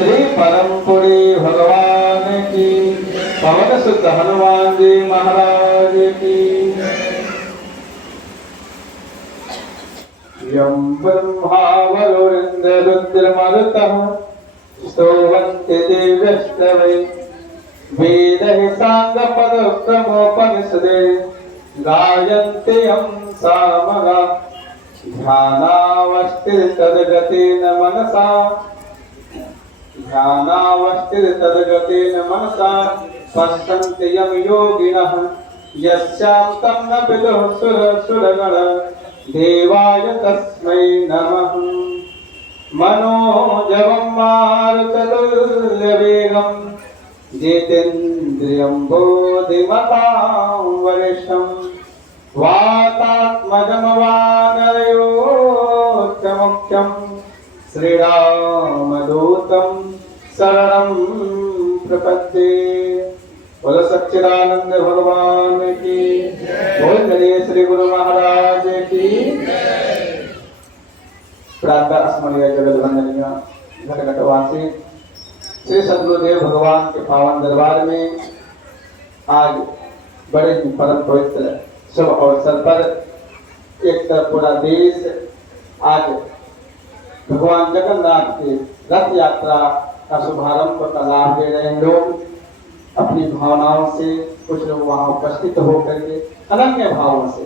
श्री परमपुरी भगवान की, पवन सुत हनुमान जी महाराज की। यं ब्रह्मा वरुणेन्द्ररुद्रमरुतः स्तुवन्ति दिव्यश्रवे, वेदैः साङ्गपदक्रमोपनिषदे गायन्ति यं सामगा। ध्यानावस्थिततद्गतेन मनसा, ध्यानावस्थिततद्गतेन मनसा पश्यन्ति यं योगिनः, यस्यां तं न विदुः सुरगण, देवाय तस्मै नमः। मनोजवं मारुततुल्यवेगं, जितेन्द्रियं बुद्धिमतां वरिष्ठं, वातात्मजं वानरयोत्तमख्यं, श्रीरामदूतं शरणं प्रपद्ये। बोलो सच्चिदानंद भगवान की, बोल श्री गुरु महाराज की। प्रातः स्मरणीय जगत वंदनीय घटघटवासी श्री सद्गुरुदेव भगवान के पावन दरबार में आज बड़े ही परम पवित्र शुभ अवसर पर एक तरफ पूरा देश आज भगवान जगन्नाथ की रथ यात्रा का शुभारंभ का लाभ ले रहे हैं। लोग अपनी भावनाओं से, कुछ लोग वहां उपस्थित होकर के अनन्य भावों से,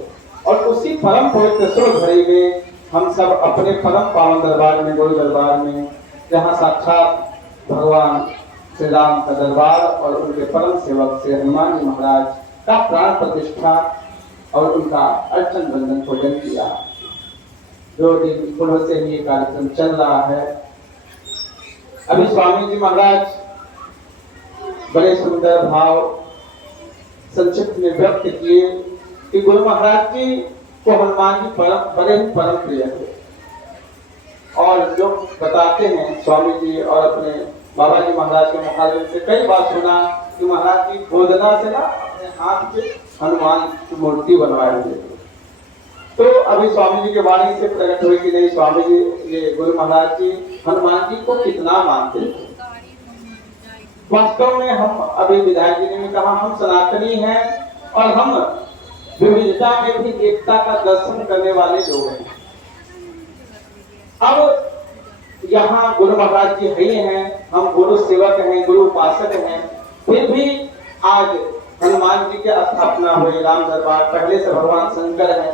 और उसी परम पवित्र शुभ घड़ी में हम सब अपने परम पावन दरबार में, गुरु दरबार में, जहाँ साक्षात भगवान श्री राम का दरबार और उनके परम सेवक श्री हनुमान जी महाराज का प्राण प्रतिष्ठा और उनका अर्चन बंधन पूजन किया। 2 दिन फूलों से ये कार्यक्रम चल रहा है। अभी स्वामी जी महाराज बड़े सुंदर भाव संक्षिप्त में व्यक्त किए कि गुरु महाराज जी को हनुमान जी बड़े ही परम प्रिय थे। और लोग बताते हैं, स्वामी जी और अपने बाबा जी महाराज के मुखारबिन से कई बार सुना कि महाराज जी गोदना से ना अपने हाथ पे हनुमान की मूर्ति बनवाए हुए थे। तो अभी स्वामी जी के वाणी से प्रकट हुई कि नहीं, स्वामी जी ये गुरु महाराज जी हनुमान जी को कितना मानते थे। वास्तव में हम अभी विधायक जी ने कहा, हम सनातनी हैं और हम विविधता में भी एकता का दर्शन करने वाले लोग हैं। अब यहाँ गुरु महाराज जी ही हैं, हम गुरु सेवक हैं, गुरु उपासक हैं, फिर भी आज हनुमान जी की स्थापना हुई, राम दरबार, पहले से भगवान शंकर हैं।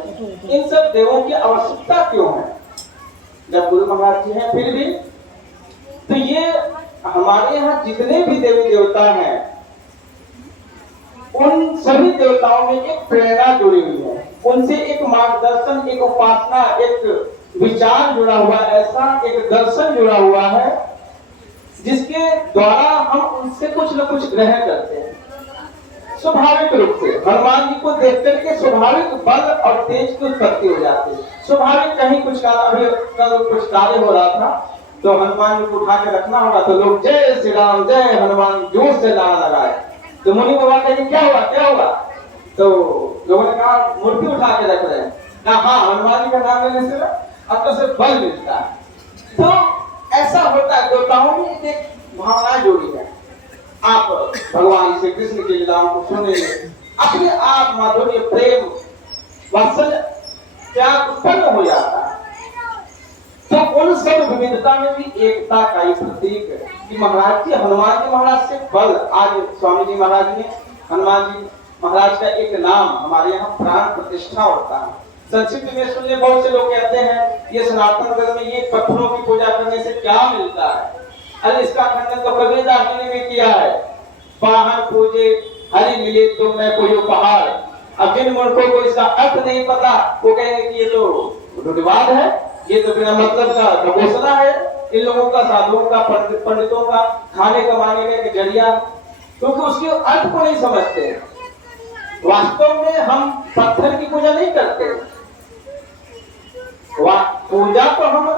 इन सब देवों की आवश्यकता क्यों है जब गुरु महाराज जी हैं? फिर भी तो ये हमारे यहाँ जितने भी देवी देवता हैं, उन सभी देवताओं में एक प्रेरणा जुड़ी हुई है, उनसे एक मार्गदर्शन, एक उपासना, एक विचार जुड़ा हुआ, ऐसा एक दर्शन जुड़ा हुआ है जिसके द्वारा हम उनसे कुछ न कुछ ग्रहण करते हैं। स्वाभाविक रूप से हनुमान जी को देख करके स्वाभाविक बल और तेज की उत्पत्ति हो जाती है। स्वाभाविक कहीं कुछ कार्य हो रहा था तो हनुमान जी को उठा के रखना होगा, तो लोग जय श्री राम, जय हनुमान जोर से नारा लगाए। तो मुनि बाबा कहेंगे क्या हुआ क्या हुआ? तो लोगों ने कहा मूर्ति उठा के रख रहे हैं। हाँ, हनुमान जी का नाम लेने से अब तो सिर्फ बल मिलता है। तो ऐसा होता है, देवताओं में एक भावना जुड़ी है। आप भगवान श्री कृष्ण के लीलाओं को सुनेंगे, अपने आप माधुर्य, प्रेम, वात्सल्य त्याग उत्पन्न हो जाता है। तो उन सब विविधता में भी एकता का ही प्रतीक है कि महाराज जी, हनुमान जी महाराज से बल, आज स्वामी जी महाराज ने हनुमान जी महाराज का एक नाम हमारे यहाँ प्राण प्रतिष्ठा होता है। संक्षिप्त में सुनिए, बहुत से लोग कहते हैं ये सनातन धर्म में ये पत्थरों की पूजा करने से क्या मिलता है? अरे इसका खंडन तो कबीरदास जी ने भी किया है। पहाड़ पूजे हरि मिले तो मैं कोई पहाड़। अब जिन मूर्खों को इसका अर्थ नहीं पता वो कहेंगे कि ये तो रूढ़िवाद है, ये तो बिना मतलब का घोषणा है, इन लोगों का, साधुओं का, पंडितों का खाने कमाने का एक जरिया, क्योंकि उसके अर्थ को नहीं समझते। वास्तव में हम पत्थर की पूजा नहीं करते, पूजा तो हम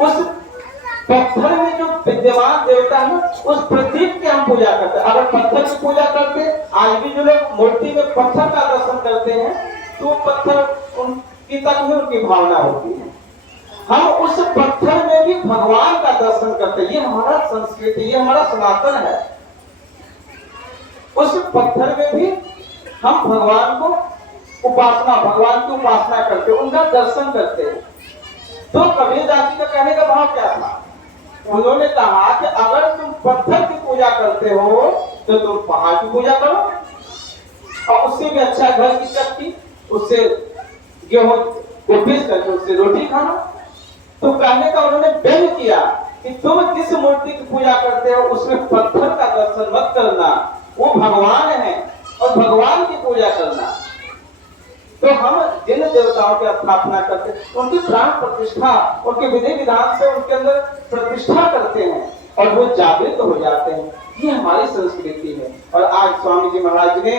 उस पत्थर में जो विद्यमान देवता है उस प्रतीक की हम पूजा करते हैं। अगर पत्थर की पूजा करते, आज भी जो लोग मूर्ति में पत्थर का दर्शन करते हैं तो पत्थर उनकी तक में उनकी भावना होती है। हम उस पत्थर में भी भगवान का दर्शन करते हैं। ये हमारा संस्कृति, ये हमारा सनातन है। उस पत्थर में भी हम भगवान की उपासना करते, उनका दर्शन करते हैं। तो कबीर दास जी का कहने का भाव क्या था? उन्होंने कहा कि अगर तुम पत्थर की पूजा करते हो तो तुम पहाड़ की पूजा करो, और उससे भी अच्छा घर की चक्की, उससे गेहूं को पीस करके उससे रोटी खाना। तो कहने का उन्होंने व्यंग किया कि तुम जिस मूर्ति की पूजा करते हो उसमें पत्थर का दर्शन मत करना, वो भगवान है और भगवान की पूजा करना। तो हम जिन देवताओं की स्थापना करते हैं उनकी प्राण प्रतिष्ठा, उनके विधि विधान से उनके अंदर प्रतिष्ठा करते हैं और वो जागृत हो जाते हैं। ये हमारी संस्कृति है। और आज स्वामी जी महाराज ने,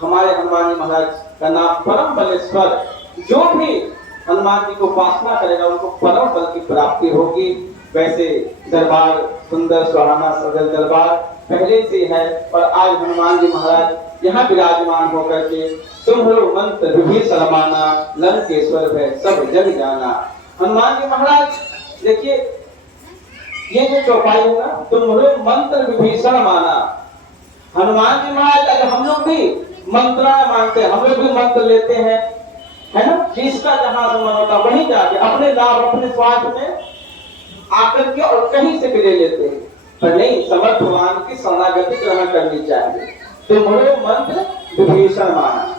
हमारे हनुमान जी महाराज का नाम परम बलेश्वर, जो भी हनुमान जी को उपासना करेगा उनको परम बल की प्राप्ति होगी। वैसे दरबार सुंदर सुहाना सदर दरबार पहले से है, और आज हनुमान जी महाराज यहाँ विराजमान होकर के तुम्हारो मंत्र विभीषण माना, लंकेश्वर है सब जग जाना। हनुमान जी महाराज देखिए, ये जो चौपाई है ना, तुम्हारो मंत्र विभीषण माना। हनुमान जी महाराज, अगर हम लोग भी मंत्र मानते हैं, हम लोग भी मंत्र लेते हैं, है ना, जिसका जहां से मन होता वहीं जाके अपने लाभ अपने स्वार्थ में आकर के और कहीं से भी ले लेते हैं। पर नहीं, समर्थ भगवान की शरणागति ग्रहण करनी चाहिए। तुम्हारो मंत्र विभीषण माना।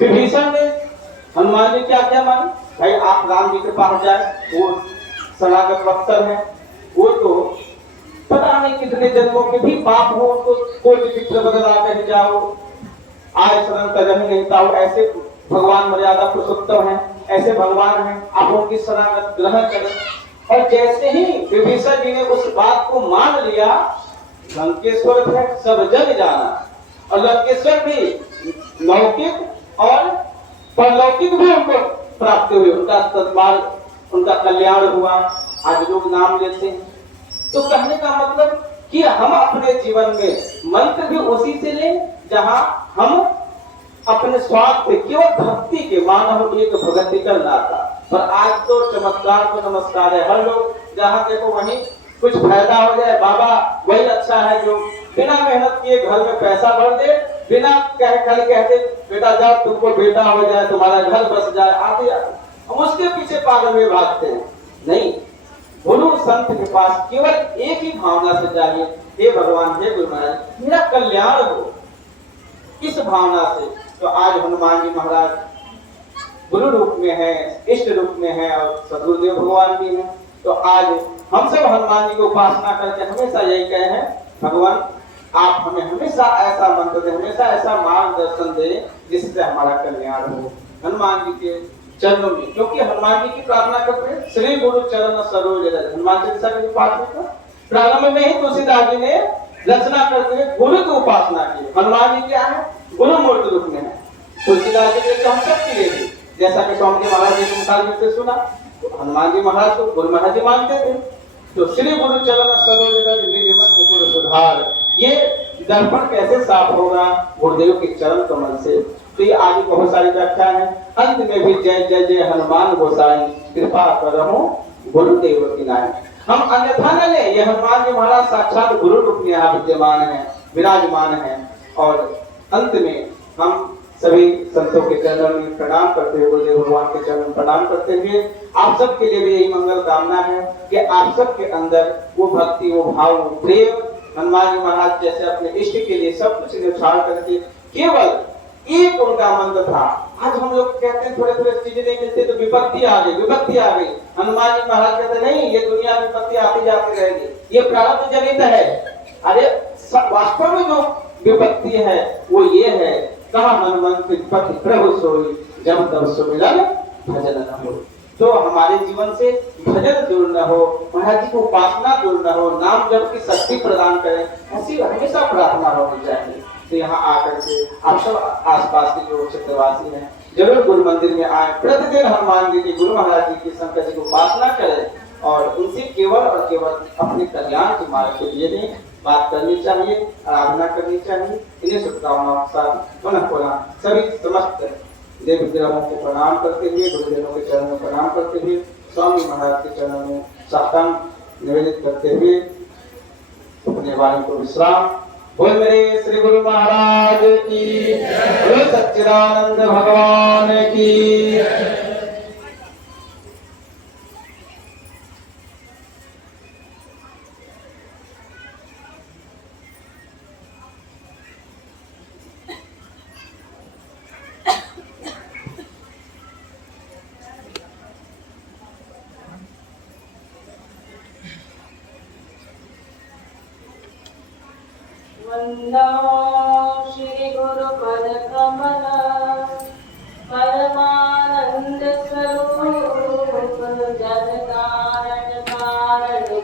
विभीषण ने हनुमान जी क्या क्या माने? भाई आप राम जी के पास जाए, वो शरणागत वत्सल है, वो तो पता नहीं कितने जन्मों के भी पाप हो तो कोटि चित्र बदला कर जाओ, आय शरण कदम नहीं पाओ। ऐसे भगवान मर्यादा पुरुषोत्तम है, ऐसे भगवान है, आप उनकी शरणागत ग्रहण करें। और जैसे ही विभीषण जी ने उस बात को मान लिया, लंकेश्वर है सब जग जाना, और लंकेश्वर भी लौकिक और परलौकिक भी उनको प्राप्त हुए, उनका सत्कार, उनका कल्याण हुआ। आज लोग नाम लेते हैं। तो कहने का मतलब कि हम अपने जीवन में मंत्र भी उसी से लें जहां हम अपने स्वार्थ से केवल भक्ति के मानव एक भक्ति का नाता। पर आज तो चमत्कार को नमस्कार है, हर लोग जहां देखो वहीं कुछ फायदा हो जाए, बाबा वही अच्छा है जो बिना मेहनत किए घर में पैसा भर दे, बिना खाली कहते बेटा जाओ तुमको बेटा हो जाए, तुम्हारा घर बस जाए, आते हम उसके पीछे पागल में भागते हैं। नहीं, गुरु संत के पास केवल एक ही भावना से जाइए, हे भगवान, हे गुरु महाराज, मेरा कल्याण हो, इस भावना से। तो आज हनुमान जी महाराज गुरु रूप में है, इष्ट रूप में है, और सदगुरुदेव भगवान भी है। तो आज हम सब हनुमान जी को उपासना करके हमेशा यही कहे हैं, भगवान आप हमें हमेशा ऐसा मंत्र दे, हमेशा ऐसा मार्गदर्शन दे जिससे हमारा कल्याण हो। हनुमान जी के चरणों में, क्योंकि हनुमान जी की प्रार्थना करते हैं, श्री गुरु चरण सरोज रज। हनुमान चालीसा के पाठ में प्रारंभ में ही तुलसीदास जी ने रचना करते हुए गुरु की उपासना की। हनुमान जी क्या है? गुरु मूर्त रूप में है। तुलसीदास जी ने हम सब के लिए, जैसा कि स्वामी जी महाराज जी मुखार से सुना, तो हनुमान जी महाराज को गुरु महाराज जी मानते थे। तो श्री गुरु चरण सरोज रज निर्मल मुकुर सुधार, ये दर्पण कैसे साफ होगा? गुरुदेव के चरण कमल से। तो ये आगे बहुत सारी व्याख्या है। अंत में भी जय जय जय हनुमान गोसाई, कृपा करहु गुरुदेव की नाई। हम अन्यथा न ले, ये हनुमान जी महाराज साक्षात गुरु रूप में यहाँ विद्यमान है, विराजमान है। और अंत में हम सभी संतों के चरणों में प्रणाम करते हुए, गुरुदेव भगवान के चरणों में प्रणाम करते हुए, आप सबके लिए भी यही मंगल कामना है कि आप सबके अंदर वो भक्ति, वो भाव, वो प्रेम, हनुमान जी महाराज जैसे अपने इष्ट के लिए सब कुछ न्यौछावर करके केवल एक उनका मंत्र था। आज हम लोग कहते हैं थोड़े थोड़े चीजें नहीं मिलती तो विपत्ति आ गई, विपत्ति आ गई। हनुमान जी महाराज कहते नहीं, ये दुनिया में विपत्ति आती जाती रहेगी, ये प्रारब्ध जनित है। अरे वास्तव में जो विपत्ति है वो ये है, कहा हनुमंत पति प्रभु सोई, जब तब सुमिरन भजन न हो। तो हमारे जीवन से भजन दूर न हो, महाराज जी को उपासना दूर न हो, नाम जप की शक्ति प्रदान करें, ऐसी हमेशा प्रार्थना होनी चाहिए। तो यहाँ आकर के आप सब आसपास के जो क्षेत्रवासी हैं जरूर गुरु मंदिर में आए, प्रतिदिन हनुमान जी की, गुरु महाराज जी की, शंकर जी की उपासना करें और उनसे केवल और केवल अपने कल्याण के मार्ग के लिए बात करनी चाहिए, आराधना करनी चाहिए। इन्हें शुभकामनाओं के साथ पुनः पुनः सभी समस्त देव विग्रहों को प्रणाम करते हुए, गुरुजनों के चरणों में प्रणाम करते हुए स्वामी महाराज के चरणों में साष्टांग निवेदित करते हुए अपने वाणी को विश्राम। बोल मेरे श्री गुरु महाराज की, बोलो सच्चिदानंद भगवान की। वंदो श्री गुरु पद कमल परमानंद स्वरूप